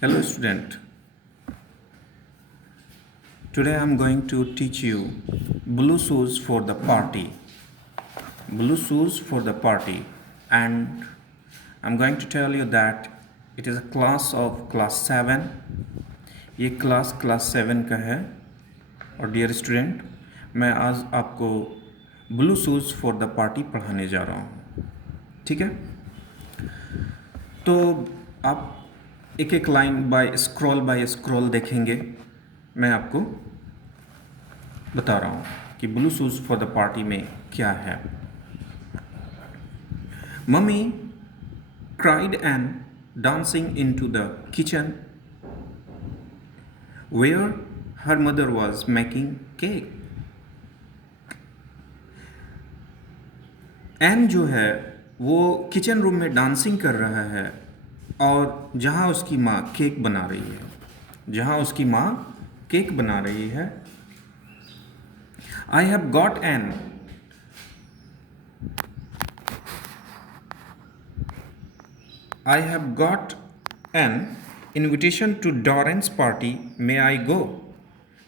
Hello student, today I am going to teach you blue shoes for the party. Blue shoes for the party, and I'm going to tell you that it is a class of class 7. ये class 7 का है और dear student मैं आज आपको blue shoes for the party पढ़ाने जा रहा हूँ. ठीक है, तो आप एक एक लाइन बाय स्क्रॉल देखेंगे. मैं आपको बता रहा हूँ कि blue shoes for the party में क्या है. Mummy cried and dancing into the kitchen where her mother was making cake. Ann जो है वो किचन रूम में डांसिंग कर रहा है और जहाँ उसकी माँ केक बना रही है. I have got an invitation to Doran's party. May I go?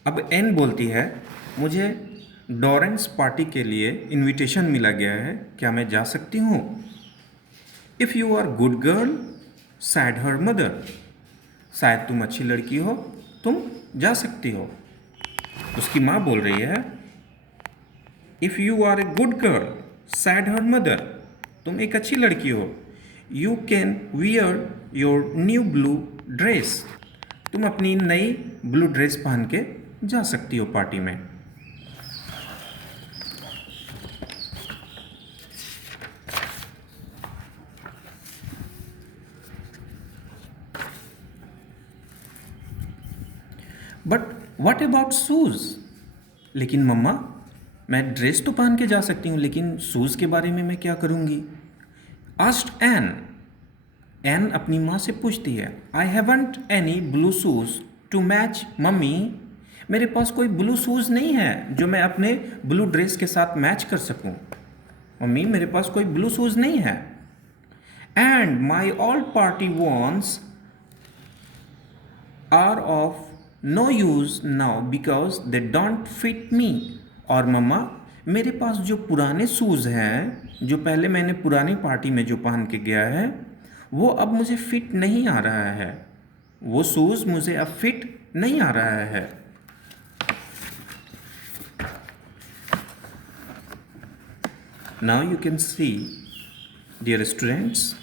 अब एन बोलती है मुझे डॉरेंस पार्टी के लिए इनविटेशन मिला गया है, क्या मैं जा सकती हूँ? If you are good girl said her mother. शायद तुम अच्छी लड़की हो, तुम जा सकती हो. उसकी माँ बोल रही है if you are a good girl said her mother, तुम एक अच्छी लड़की हो. You can wear your new blue dress, तुम अपनी नई ब्लू ड्रेस पहन के जा सकती हो पार्टी में. But what about shoes? लेकिन मम्मा मैं ड्रेस तो पहन के जा सकती हूँ, लेकिन शूज़ के बारे में मैं क्या करूँगी? आस्क्ड एन अपनी माँ से पूछती है I haven't any blue shoes to match mummy. मेरे पास कोई ब्लू शूज़ नहीं है जो मैं अपने ब्लू ड्रेस के साथ मैच कर सकूँ. मम्मी मेरे पास कोई ब्लू शूज़ नहीं है. And my all party ones are of no use now because they don't fit me. और मम्मा मेरे पास जो पुराने शूज़ हैं, जो पहले मैंने पुरानी पार्टी में जो पहन के गया है, वो अब मुझे फिट नहीं आ रहा है. वो शूज़ मुझे अब फिट नहीं आ रहा है. Now you can see dear students,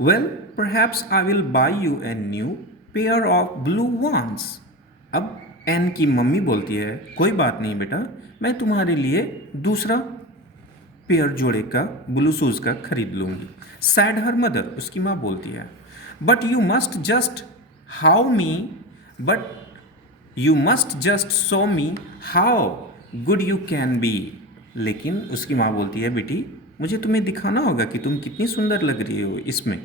well perhaps I will buy you a new pair of blue ones. अब एन की मम्मी बोलती है कोई बात नहीं बेटा, मैं तुम्हारे लिए दूसरा पेयर जोड़े का ब्लू शूज़ का खरीद लूँगी. सैड हर मदर, उसकी माँ बोलती है but you must just show me how good you can be. लेकिन उसकी माँ बोलती है बेटी मुझे तुम्हें दिखाना होगा कि तुम कितनी सुंदर लग रही हो इसमें.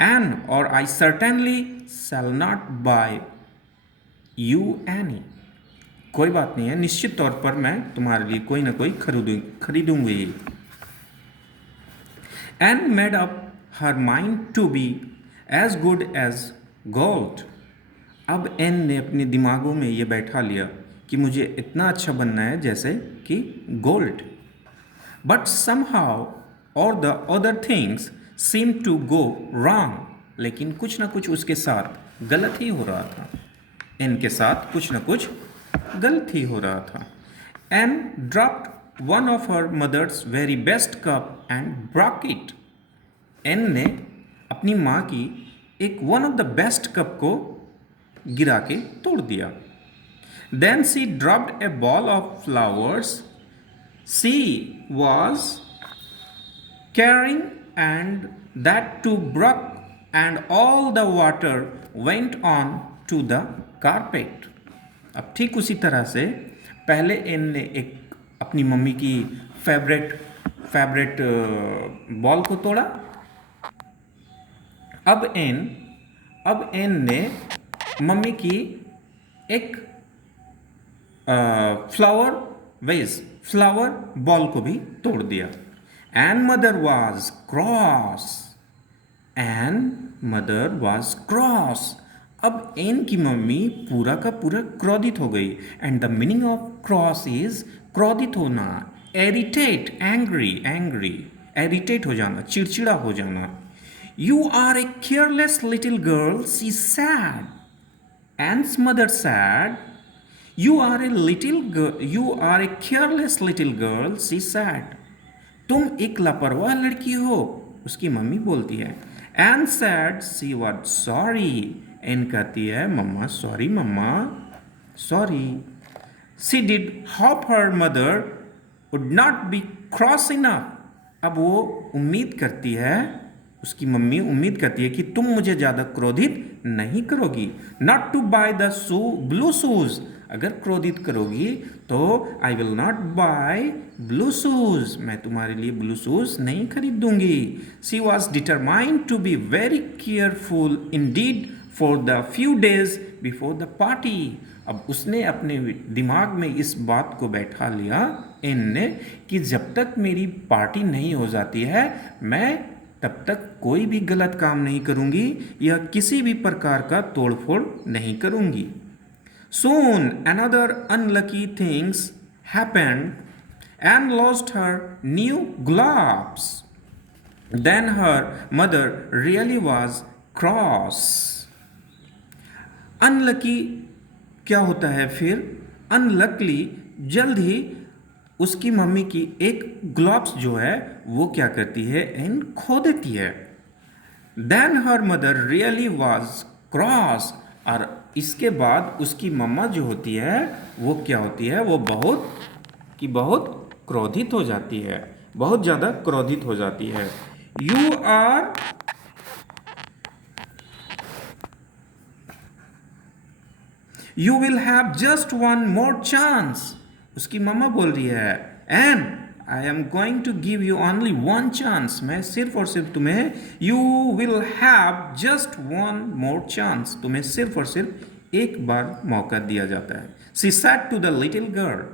एन और I certainly shall not buy you any. कोई बात नहीं है, निश्चित तौर पर मैं तुम्हारे लिए कोई ना कोई खरीदूंगी. Ann made up her mind to be as good as gold. अब एन ने अपने दिमागों में ये बैठा लिया कि मुझे इतना अच्छा बनना है जैसे कि gold. But somehow or the other things seem to go wrong. लेकिन कुछ ना कुछ उसके साथ गलत ही हो रहा था. एन के साथ कुछ ना कुछ गलत ही हो रहा था. Ann dropped one of her mother's very best cup and broke it. Ann ने अपनी माँ की एक one of the best cup को गिरा के तोड़ दिया. Then she dropped a ball of flowers she was carrying and that too broke and all the water went on to the carpet. अब ठीक उसी तरह से पहले एन ने एक अपनी मम्मी की फेवरेट बॉल को तोड़ा. अब एन ने मम्मी की एक फ्लावर बॉल को भी तोड़ दिया. And mother was cross, and mother was cross. अब एन की मम्मी पूरा का पूरा क्रोधित हो गई। And the meaning of cross is क्रोधित होना, एरिटेट, एंग्री, एंग्री, एरिटेट हो जाना, चिड़चिड़ा हो जाना। You are a careless little girl, she said. Ann's mother said, you are a little girl, you are a careless little girl, she said. तुम एक लापरवाह लड़की हो, उसकी मम्मी बोलती है। And said, she was sorry. Ann कहती है मम्मा सॉरी, मम्मा sorry. She did hope her mother would not be cross enough. अब वो उम्मीद करती है, उसकी मम्मी उम्मीद करती है कि तुम मुझे ज़्यादा क्रोधित नहीं करोगी। Not to buy the blue shoes, अगर क्रोधित करोगी तो I will not buy blue shoes, मैं तुम्हारे लिए ब्लू शूज नहीं खरीद दूंगी। She was determined to be very careful indeed for the few days before the party. अब उसने अपने दिमाग में इस बात को बैठा लिया इन ने कि जब तक मेरी पार्टी नहीं हो जाती है मैं तब तक कोई भी गलत काम नहीं करूंगी या किसी भी प्रकार का तोड़फोड़ नहीं करूंगी। Soon another unlucky things happened and lost her new gloves. Then her mother really was cross. Unlucky क्या होता है फिर? Unluckily जल्द ही उसकी मम्मी की एक ग्लव्स जो है वो क्या करती है एंड खो देती है। Then her mother really was cross, और इसके बाद उसकी मम्मा जो होती है वो क्या होती है, वो बहुत क्रोधित हो जाती है, बहुत ज़्यादा क्रोधित हो जाती है। You will have just one more chance, उसकी मम्मा बोल रही है। And I am going to give you only one chance, मैं सिर्फ और सिर्फ तुम्हें, you will have just one more chance, तुम्हें सिर्फ और सिर्फ एक बार मौका दिया जाता है। She said to the little girl,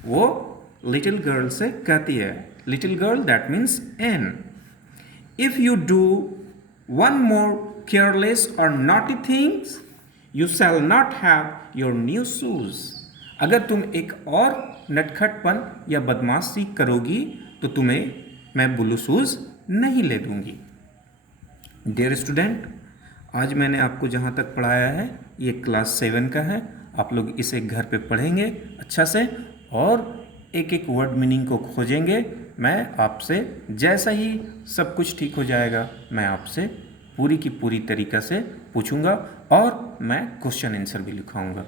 वो लिटिल गर्ल से कहती है, little girl that means Ann, if you do one more careless or naughty things you shall not have your new shoes. अगर तुम एक और नटखटपन या बदमाशी करोगी तो तुम्हें मैं ब्लू शूज नहीं ले दूंगी। डियर स्टूडेंट, आज मैंने आपको जहाँ तक पढ़ाया है ये क्लास 7 का है। आप लोग इसे घर पे पढ़ेंगे अच्छा से और एक एक वर्ड मीनिंग को खोजेंगे। मैं आपसे जैसा ही सब कुछ ठीक हो जाएगा मैं आपसे पूरी की पूरी तरीक़ा से पूछूंगा और मैं क्वेश्चन आंसर भी लिखाऊंगा।